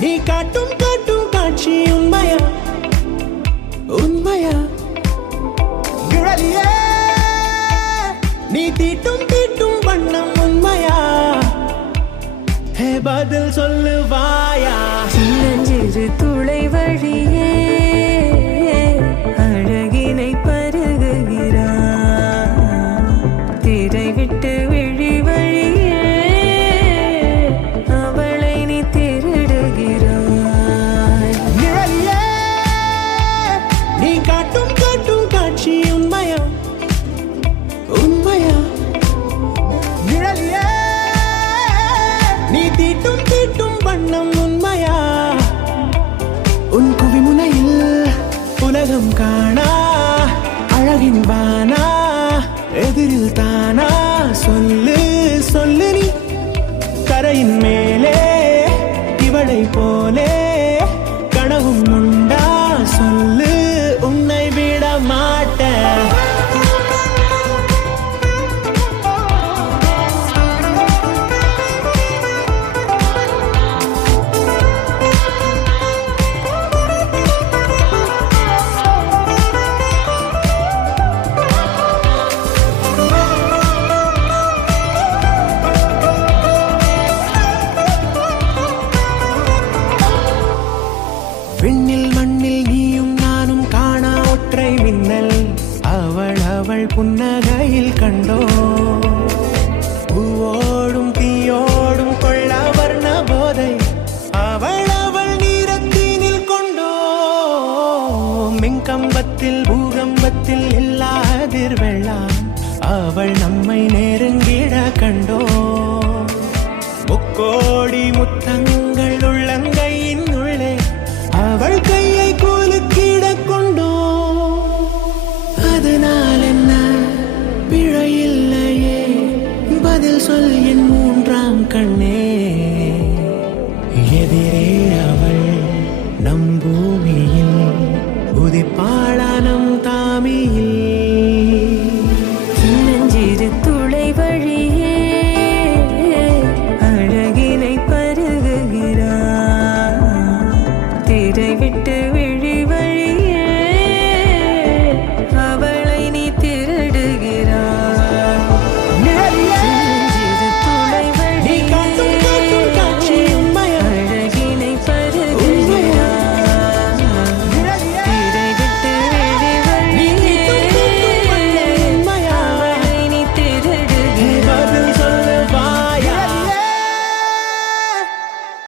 நீ காட்டும் காட்டும் காட்சி உண்மையா உண்மையா நிழலியே நீ தீட்டும் தீட்டும் வண்ணம் உண்மையா ஹே பதில் சொல்லுவாயா சின்னஞ்சிறு துளை வழியே அழகினை பருகுகிறான் திரை விட்டு விழி வழியே அவளை நீ திருடுகிறாய். நிழலியே நீ காட்டும் காட்டும் காட்சி உண்மையா உண்மையா நிழலியே நீ தீட்டும் தீட்டும் வண்ணம் உண்மையா உன் குவிமுனையில் உலகம் காணா அழகின் வானா எதிரில் தானா சொல்லு சொல்லு நீ கரையின் மேலே இவளை போலே கனவும் உண்டா சொல்லு உன்னை விட மாட்டேன் விண்ணில் மண்ணில் நீயும் நானும் காணா ஒற்றை மின்னல் அவள் அவள் புன்னகையில் கண்டோ பூவோடும் தீயோடும் கொள்ள வர்ண போதை அவள் அவள் நீரத்தீனில் கொண்டோ மின்கம்பத்தில் பூகம்பத்தில் எல்லா அதிர்வெல்லாம் அவள் நம்மை நெருங்கிட கண்டோ முக்கோடி முத்தங்கள் உள்ளங்கையின் உள்ளே அவள் கையை கோலுக்கிட கொண்டோ அதனால் என்ன பிழையில்லையே பதில் சொல் என் மூன்றாம் கண்ணே எதிரே